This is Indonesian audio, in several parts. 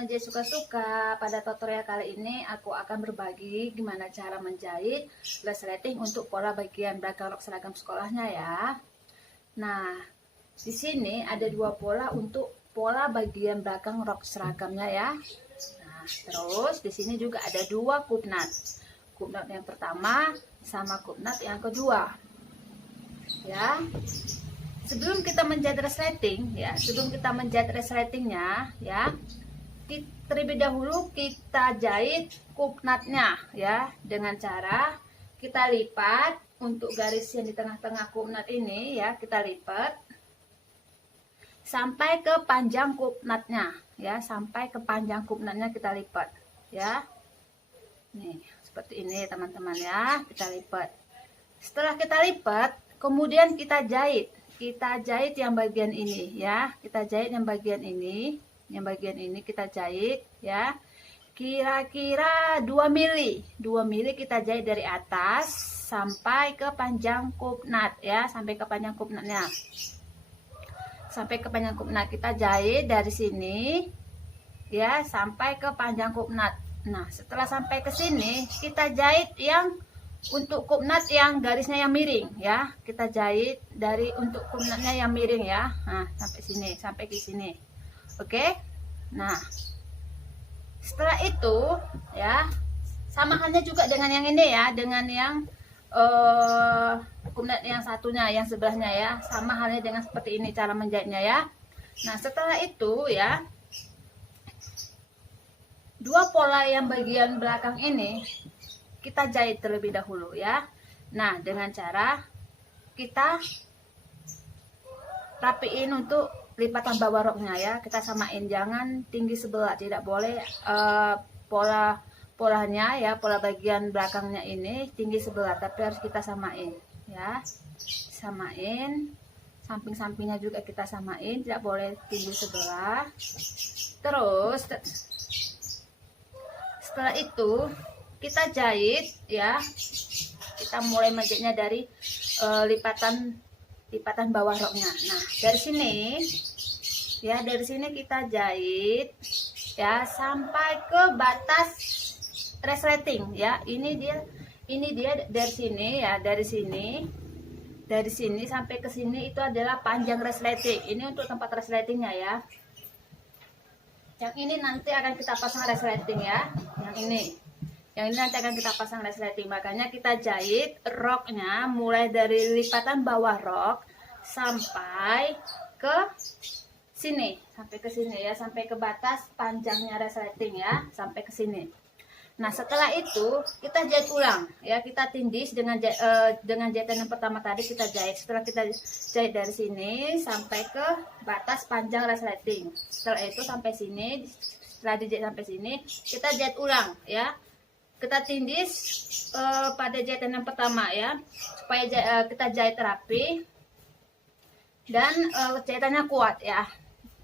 teman-teman jadi suka-suka, pada tutorial kali ini aku akan berbagi gimana cara menjahit resleting untuk pola bagian belakang rok seragam sekolahnya ya. Nah, di sini ada dua pola untuk pola bagian belakang rok seragamnya ya. Nah, terus di sini juga ada dua kupnat. Kupnat yang pertama sama kupnat yang kedua. Ya. Sebelum kita menjahit resleting ya, resletingnya ya, terlebih dahulu kita jahit kupnatnya ya, dengan cara kita lipat untuk garis yang di tengah-tengah kupnat ini ya, kita lipat sampai ke panjang kupnatnya ya, sampai ke panjang kupnatnya kita lipat ya. Nih, seperti ini teman-teman ya, kita lipat. Setelah kita lipat, kemudian kita jahit yang bagian ini ya, kita jahit yang bagian ini, kita jahit ya, kira-kira 2 mili kita jahit dari atas sampai ke panjang kupnat ya, sampai ke panjang kupnatnya, kita jahit dari sini ya sampai ke panjang kupnat. Nah, setelah sampai ke sini kita jahit yang untuk kupnat yang garisnya yang miring ya, kita jahit dari untuk kupnatnya yang miring ya. Nah, sampai sini, sampai ke sini. Oke. Nah, setelah itu ya, sama halnya juga dengan yang ini ya, dengan yang kupnat yang satunya, yang sebelahnya ya, sama halnya dengan seperti ini cara menjahitnya ya. Nah, setelah itu ya, dua pola yang bagian belakang ini kita jahit terlebih dahulu ya. Nah, dengan cara kita rapiin untuk lipatan bawah roknya ya, kita samain, jangan tinggi sebelah, tidak boleh polanya ya, pola bagian belakangnya ini tinggi sebelah, tapi harus kita samain ya, samain, samping-sampingnya juga kita samain, tidak boleh tinggi sebelah. Terus setelah itu kita jahit ya, kita mulai menjahitnya dari lipatan bawah roknya. Nah, dari sini ya, dari sini kita jahit ya sampai ke batas resleting ya. Ini dia dari sini ya, dari sini sampai ke sini itu adalah panjang resleting. Ini untuk tempat resletingnya ya. Yang ini nanti akan kita pasang resleting ya, yang ini nanti akan kita pasang resleting. Makanya kita jahit roknya mulai dari lipatan bawah rok sampai ke sini, ya, sampai ke batas panjangnya resleting ya, sampai ke sini. Nah, setelah itu kita jahit ulang ya, kita tindis dengan jahitan yang pertama tadi kita jahit. Setelah kita jahit dari sini sampai ke batas panjang resleting, setelah itu sampai sini, setelah dijahit sampai sini kita jahit ulang ya, kita tindis pada jahitan yang pertama ya, supaya kita jahit rapi dan jahitannya kuat ya,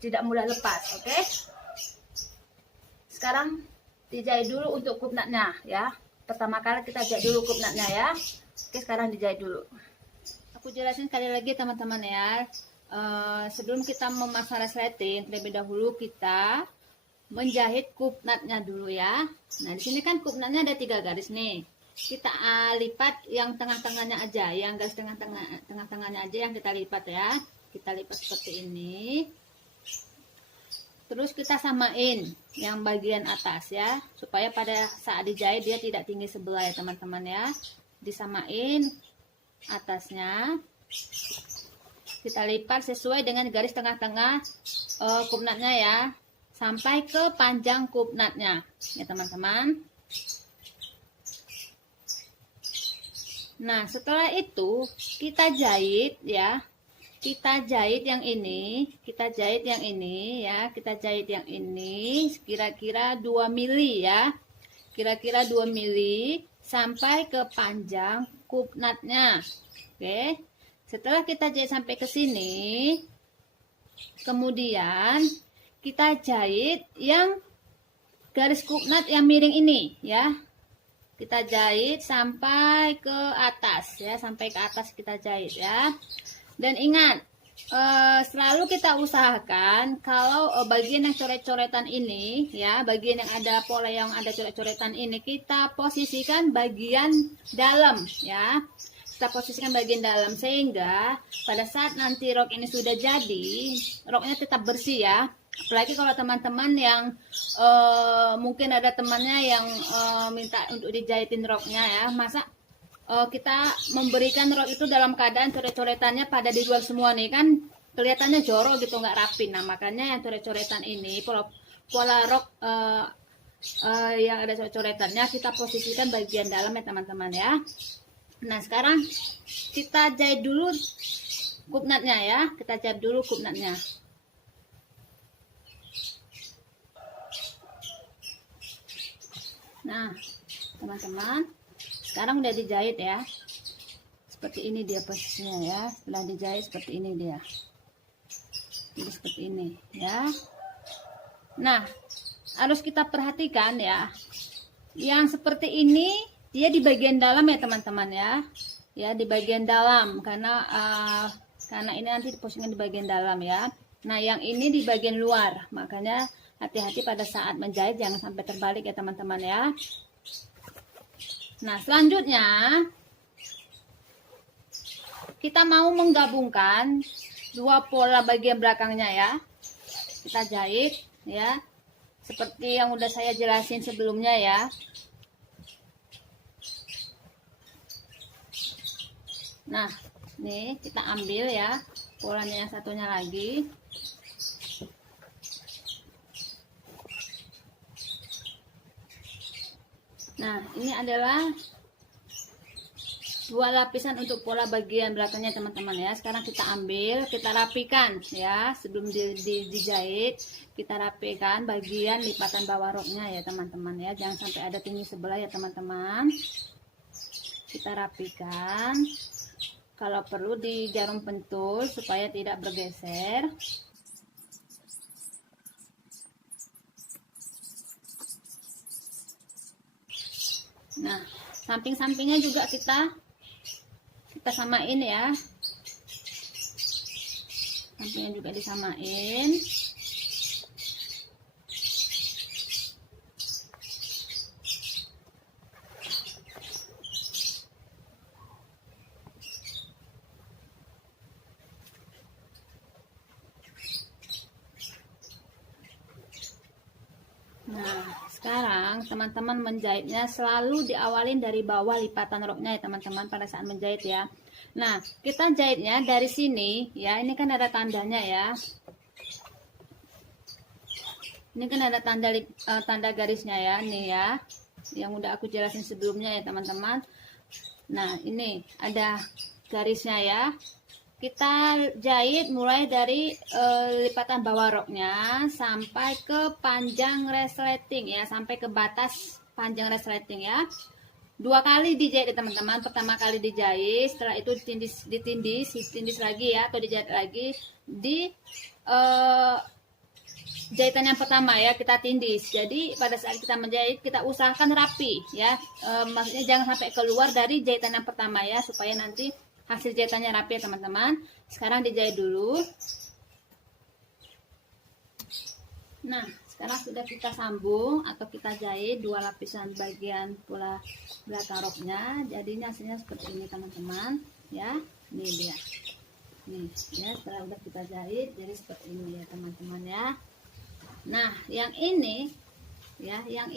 tidak mudah lepas. Oke, sekarang dijahit dulu untuk kupnatnya ya, pertama kali kita jahit dulu kupnatnya ya. Oke, sekarang dijahit dulu. Aku jelasin sekali lagi teman-teman ya, sebelum kita memasang resleting terlebih dahulu kita menjahit kupnatnya dulu ya. Nah, di sini kan kupnatnya ada 3 garis nih. Kita lipat yang tengah-tengahnya aja, yang garis tengah-tengahnya aja yang kita lipat ya. Kita lipat seperti ini. Terus kita samain yang bagian atas ya, supaya pada saat dijahit dia tidak tinggi sebelah ya teman-teman ya. Disamain atasnya. Kita lipat sesuai dengan garis tengah-tengah kupnatnya ya, sampai ke panjang kupnatnya ya teman-teman. Nah, setelah itu kita jahit ya, kita jahit yang ini ya, kita jahit yang ini kira-kira 2 mili ya, kira-kira 2 mili sampai ke panjang kupnatnya. Oke, setelah kita jahit sampai ke sini, kemudian kita jahit yang garis kupnat yang miring ini ya, kita jahit sampai ke atas ya, sampai ke atas kita jahit ya. Dan ingat, selalu kita usahakan kalau bagian yang coret-coretan ini ya, bagian yang ada pola yang ada coret-coretan ini kita posisikan bagian dalam ya. Kita posisikan bagian dalam sehingga pada saat nanti rok ini sudah jadi, roknya tetap bersih ya. Apalagi kalau teman-teman yang mungkin ada temannya yang minta untuk dijahitin roknya ya, masa kita memberikan rok itu dalam keadaan coret-coretannya pada di luar semua nih, kan kelihatannya jorok gitu, nggak rapi. Nah makanya yang coret-coretan ini pola rok yang ada coret-coretannya kita posisikan bagian dalam ya teman-teman ya. Nah sekarang kita jahit dulu kupnatnya ya, kita jahit dulu kupnatnya. Nah teman-teman, sekarang udah dijahit ya, seperti ini dia posisinya ya. Setelah dijahit seperti ini dia, jadi seperti ini ya. Nah harus kita perhatikan ya, yang seperti ini dia di bagian dalam ya teman-teman ya, ya di bagian dalam karena ini nanti posisinya di bagian dalam ya. Nah yang ini di bagian luar, makanya hati-hati pada saat menjahit jangan sampai terbalik ya teman-teman ya. Nah selanjutnya kita mau menggabungkan dua pola bagian belakangnya ya. Kita jahit ya, seperti yang udah saya jelasin sebelumnya ya. Nah nih kita ambil ya polanya yang satunya lagi. Nah ini adalah dua lapisan untuk pola bagian belakangnya teman-teman ya. Sekarang kita ambil, kita rapikan ya, sebelum dijahit kita rapikan bagian lipatan bawah roknya ya teman-teman ya. Jangan sampai ada tinggi sebelah ya teman-teman. Kita rapikan, kalau perlu di jarum pentul supaya tidak bergeser. Nah samping-sampingnya juga kita samain ya, sampingnya juga disamain. Nah sekarang teman-teman menjahitnya selalu diawalin dari bawah lipatan roknya ya teman-teman pada saat menjahit ya. Nah kita jahitnya dari sini ya, ini kan ada tandanya ya, ini kan ada tanda garisnya ya, nih ya yang udah aku jelasin sebelumnya ya teman-teman. Nah ini ada garisnya ya, kita jahit mulai dari lipatan bawah roknya sampai ke panjang resleting ya, sampai ke batas panjang resleting ya. Dua kali dijahit ya teman-teman. Pertama kali dijahit, setelah itu ditindis lagi ya, atau dijahit lagi di jahitan yang pertama ya, kita tindis. Jadi pada saat kita menjahit kita usahakan rapi ya, maksudnya jangan sampai keluar dari jahitan yang pertama ya, supaya nanti hasil jahitannya rapi ya teman-teman. Sekarang dijahit dulu. Nah sekarang sudah kita sambung atau kita jahit dua lapisan bagian pola belakang roknya. Jadinya hasilnya seperti ini teman-teman ya. Ini dia nih ya, setelah udah kita jahit jadi seperti ini ya teman-teman ya. Nah yang ini ya, yang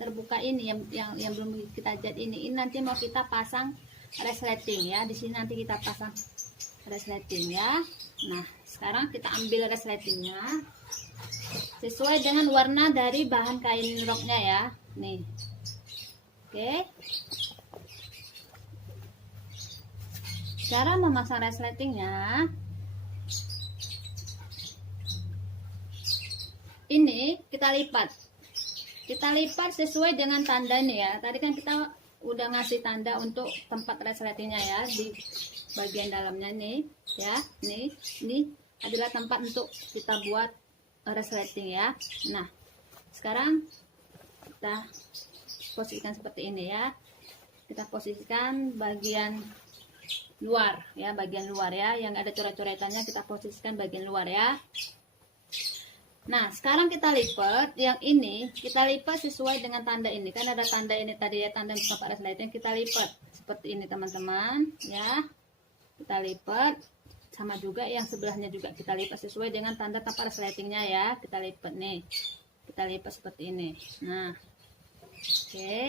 terbuka ini yang belum kita jahit ini nanti mau kita pasang resleting ya. Di sini nanti kita pasang resleting ya. Nah sekarang kita ambil resletingnya sesuai dengan warna dari bahan kain roknya ya, nih. Oke, cara memasang resletingnya ini kita lipat sesuai dengan tanda nih ya. Tadi kan kita udah ngasih tanda untuk tempat resletingnya ya, di bagian dalamnya nih ya. Ini adalah tempat untuk kita buat resleting ya. Nah sekarang kita posisikan seperti ini ya. Kita posisikan bagian luar ya, bagian luar ya, yang ada coret-coretannya kita posisikan bagian luar ya. Nah, sekarang kita lipat yang ini, kita lipat sesuai dengan tanda ini. Kan ada tanda ini tadi ya, tanda tanpa resleting, kita lipat seperti ini teman-teman ya. Kita lipat, sama juga yang sebelahnya juga kita lipat sesuai dengan tanda tanpa resletingnya ya. Kita lipat nih, kita lipat seperti ini. Nah, oke.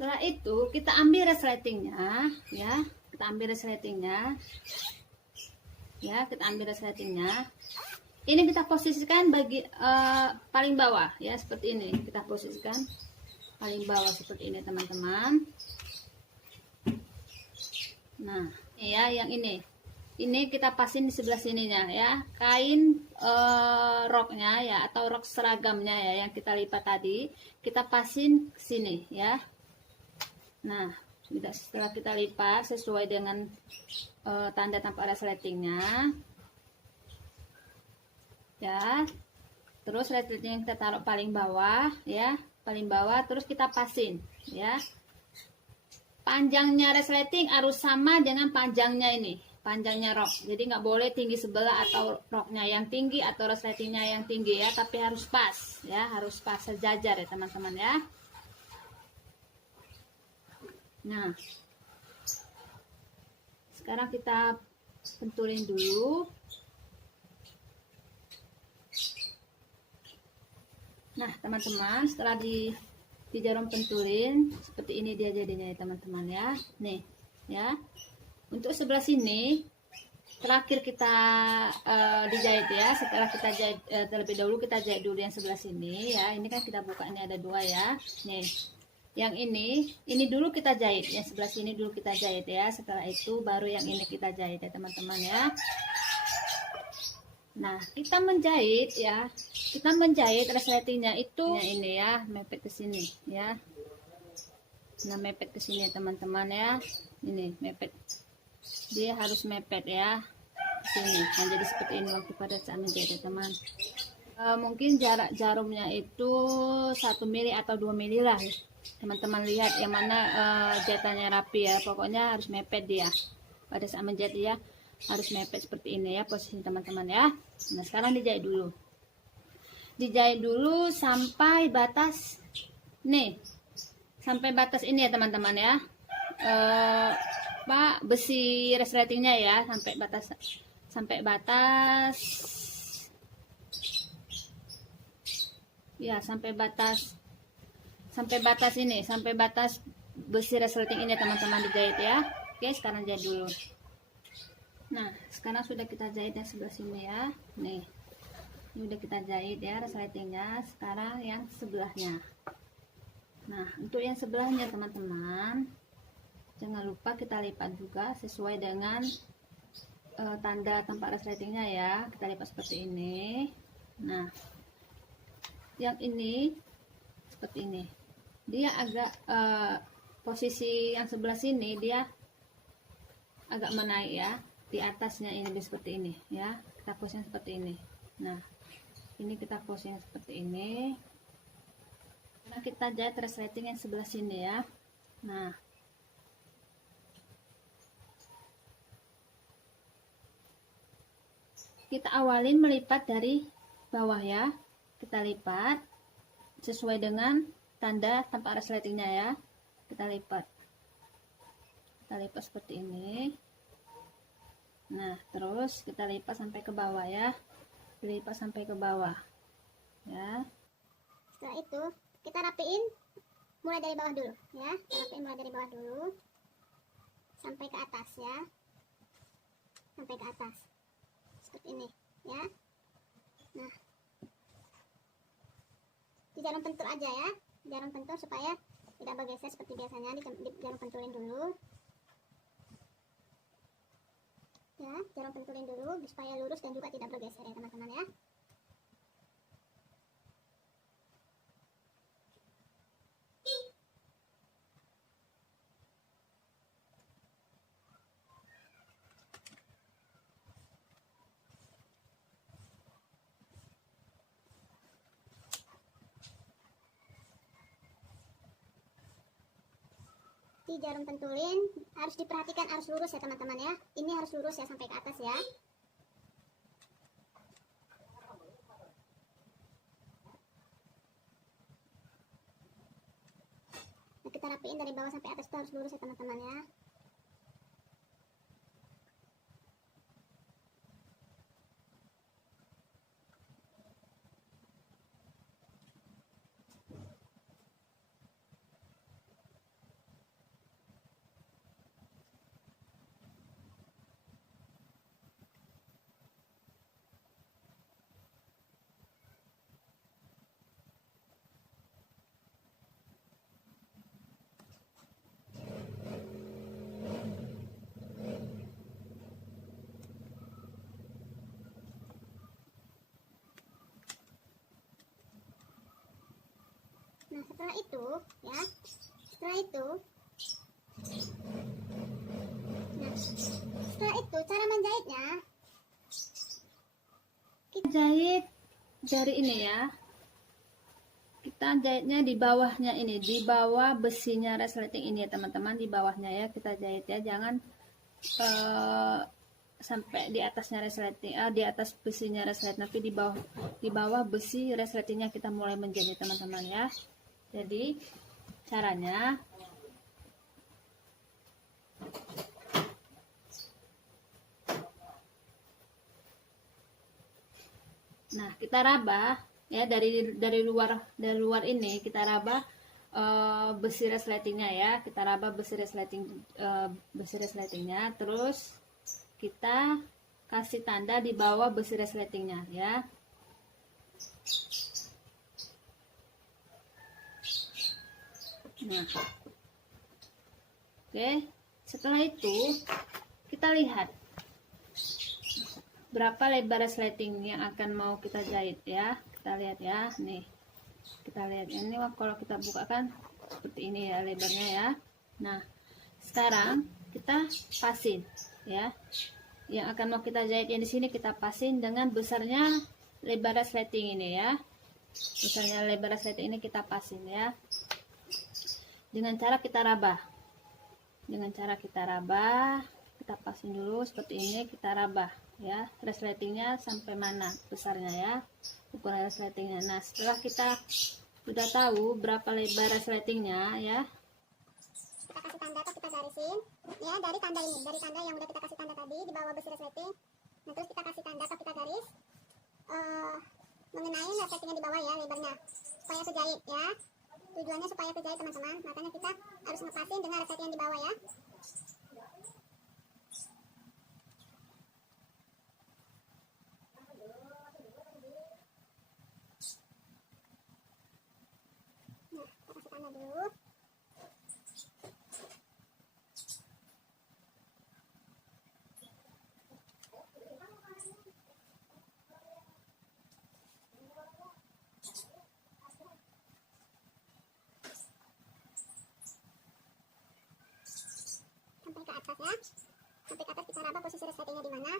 Setelah itu kita ambil resletingnya ya, kita ambil resletingnya ya, kita ambil resletingnya. Ini kita posisikan bagi paling bawah ya, seperti ini. Kita posisikan paling bawah seperti ini teman-teman. Nah, ya yang ini kita pasin di sebelah sininya ya, kain roknya ya, atau rok seragamnya ya, yang kita lipat tadi kita pasin ke sini ya. Nah, setelah kita lipat sesuai dengan tanda tanpa resletingnya ya, terus resletingnya kita taruh paling bawah ya, paling bawah, terus kita pasin ya. Panjangnya resleting harus sama dengan panjangnya ini, panjangnya rok. Jadi nggak boleh tinggi sebelah atau roknya yang tinggi atau resletingnya yang tinggi ya, tapi harus pas ya, harus pas sejajar ya teman-teman ya. Nah, sekarang kita pentulin dulu. Nah teman-teman, setelah di jarum pentulin seperti ini dia jadinya ya teman-teman ya. Nih ya, untuk sebelah sini terakhir kita dijahit ya. Setelah kita jahit terlebih dahulu, kita jahit dulu yang sebelah sini ya. Ini kan kita buka, ini ada dua ya. Nih, yang ini dulu kita jahit, yang sebelah sini dulu kita jahit ya. Setelah itu baru yang ini kita jahit ya teman-teman ya. Nah, kita menjahit ya, kita menjahit resletingnya itu ya, ini ya, mepet ke sini ya. Nah, mepet ke sini ya teman-teman ya. Ini mepet, dia harus mepet ya sini. Nah, jadi seperti ini waktu pada saat menjahit ya teman. Mungkin jarak jarumnya itu 1 mili atau 2 mili lah teman-teman. Lihat yang mana jahitannya rapi ya, pokoknya harus mepet dia pada saat menjahit ya, harus mepet seperti ini ya posisi teman-teman ya. Nah, sekarang dijahit dulu, dijahit dulu sampai batas nih, sampai batas ini ya teman-teman ya, Pak, besi resletingnya ya, sampai batas ya, sampai batas ini, sampai batas besi resleting ini teman-teman dijahit ya. Oke, sekarang jahit dulu. Nah, sekarang sudah kita jahit yang sebelah sini ya. Nih, ini udah kita jahit ya resletingnya. Sekarang yang sebelahnya. Nah, untuk yang sebelahnya teman-teman, jangan lupa kita lipat juga sesuai dengan tanda tempat resletingnya ya. Kita lipat seperti ini. Nah, yang ini seperti ini, dia agak posisi yang sebelah sini dia agak menaik ya, di atasnya ini seperti ini ya, kita posisikan seperti ini. Nah, ini kita posisikan seperti ini. Nah, kita jahit resleting yang sebelah sini ya. Nah, kita awalin melipat dari bawah ya, kita lipat sesuai dengan tanda tanpa resletingnya ya. Kita lipat seperti ini. Nah, terus kita lipat sampai ke bawah ya, lipat sampai ke bawah ya. Setelah itu kita rapiin mulai dari bawah dulu ya, kita rapiin mulai dari bawah dulu sampai ke atas ya, sampai ke atas seperti ini ya. Nah, di jarum pentul aja ya, jarum pentul supaya tidak bergeser seperti biasanya. Di jarum pentulin dulu ya, jarum pentulin dulu supaya lurus dan juga tidak bergeser ya teman-teman ya. di jarum pentulin harus diperhatikan, harus lurus ya teman-teman ya. Ini harus lurus ya sampai ke atas ya. Nah, kita rapiin dari bawah sampai atas itu harus lurus ya teman-teman ya. Nah, setelah itu ya, setelah itu cara menjahitnya, Kita jahit jari ini ya. Kita jahitnya di bawahnya ini, di bawah besinya resleting ini ya teman-teman, di bawahnya ya kita jahit ya, jangan sampai di atasnya resleting, di atas besinya resleting, tapi di bawah besi resletingnya kita mulai menjahit teman-teman ya. Jadi caranya nah kita raba ya, dari luar ini kita raba besi resletingnya ya, kita raba besi resletingnya, terus kita kasih tanda di bawah besi resletingnya ya. Nah, oke, setelah itu kita lihat berapa lebar resleting yang akan mau kita jahit ya. Kita lihat ya, nih kita lihat ini kalau kita buka kan seperti ini ya lebarnya ya. Nah, sekarang kita pasin ya, yang akan mau kita jahit yang di sini kita pasin dengan besarnya lebar resleting ini ya, besarnya lebar resleting ini kita pasin ya, dengan cara kita rabah, kita pasin dulu seperti ini, kita rabah ya resletingnya sampai mana besarnya ya, ukuran resletingnya. Nah, setelah kita sudah tahu berapa lebar resletingnya ya, kita kasih tanda atau kita garisin ya, dari tanda ini, dari tanda yang udah kita kasih tanda tadi di bawah besi resleting. Nah, terus kita kasih tanda atau kita garis mengenai resletingnya di bawah ya, lebarnya, supaya kejahit ya. Tujuannya supaya kejahit teman-teman, makanya kita harus ngepasin dengan resleting yang di bawah ya. Nah, kita kasih tanda dulu. Sampai ke atas ya, sampai ke atas kita raba posisi resletingnya di mana.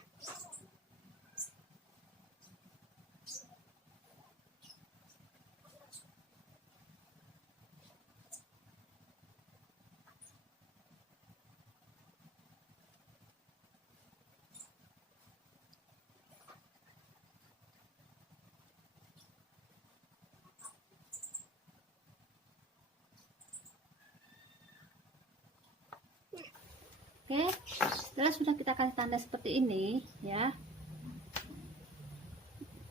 oke. Setelah sudah kita kasih tanda seperti ini ya,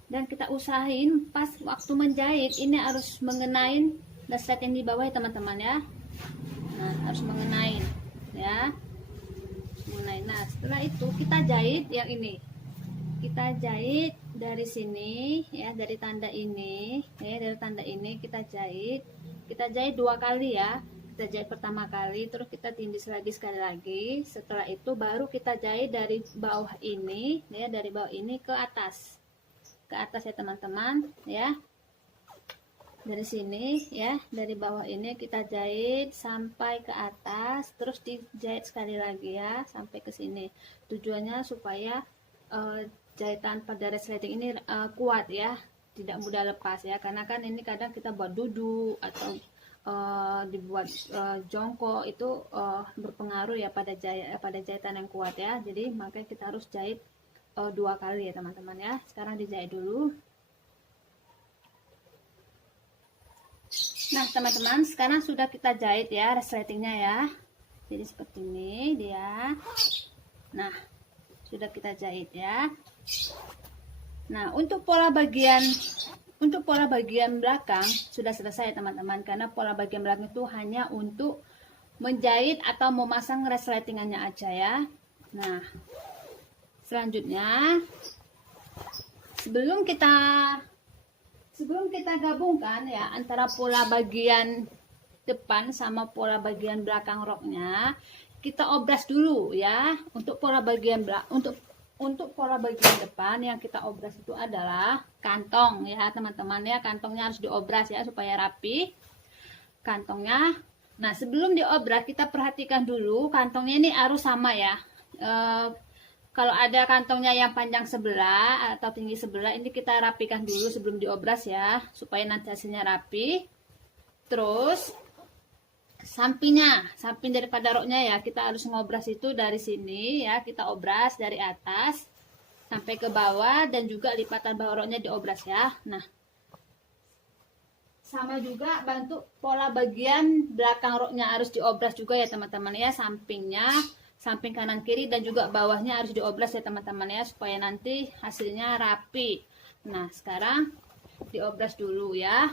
dan kita usahain pas waktu menjahit ini harus mengenai resleting di bawah ya teman-teman ya. Nah, harus mengenai ya, mengenai. Nah, setelah itu kita jahit yang ini, kita jahit dari sini ya, dari tanda ini ya, dari tanda ini kita jahit 2 kali ya. Kita jahit pertama kali, terus kita tindis lagi sekali lagi. Setelah itu baru kita jahit dari bawah ini ya, dari bawah ini ke atas ya teman-teman ya, dari sini ya, dari bawah ini kita jahit sampai ke atas, terus dijahit sekali lagi ya sampai ke sini. Tujuannya supaya jahitan pada resleting ini kuat ya, tidak mudah lepas ya, karena kan ini kadang kita buat duduk atau dibuat jongkok itu berpengaruh ya pada jahitan yang kuat ya. Jadi makanya kita harus jahit 2 kali ya teman-teman ya. Sekarang dijahit dulu. Nah teman-teman, sekarang sudah kita jahit ya resletingnya ya. Jadi seperti ini dia. Nah sudah kita jahit ya. Nah untuk pola bagian belakang sudah selesai teman-teman, karena pola bagian belakang itu hanya untuk menjahit atau memasang resletingannya aja ya. Nah selanjutnya sebelum kita gabungkan ya antara pola bagian depan sama pola bagian belakang roknya, kita obras dulu ya. Untuk pola bagian depan yang kita obras itu adalah kantong ya teman-teman ya. Kantongnya harus diobras ya supaya rapi kantongnya. Nah sebelum diobras kita perhatikan dulu kantongnya ini harus sama ya. Kalau ada kantongnya yang panjang sebelah atau tinggi sebelah, ini kita rapikan dulu sebelum diobras ya, supaya nanti hasilnya rapi. Terus samping daripada roknya ya, kita harus ngobras itu dari sini ya, kita obras dari atas sampai ke bawah, dan juga lipatan bawah roknya diobras ya. Nah sama juga bantu pola bagian belakang roknya harus diobras juga ya teman-teman ya, samping kanan kiri dan juga bawahnya harus diobras ya teman-teman ya, supaya nanti hasilnya rapi. Nah sekarang diobras dulu ya.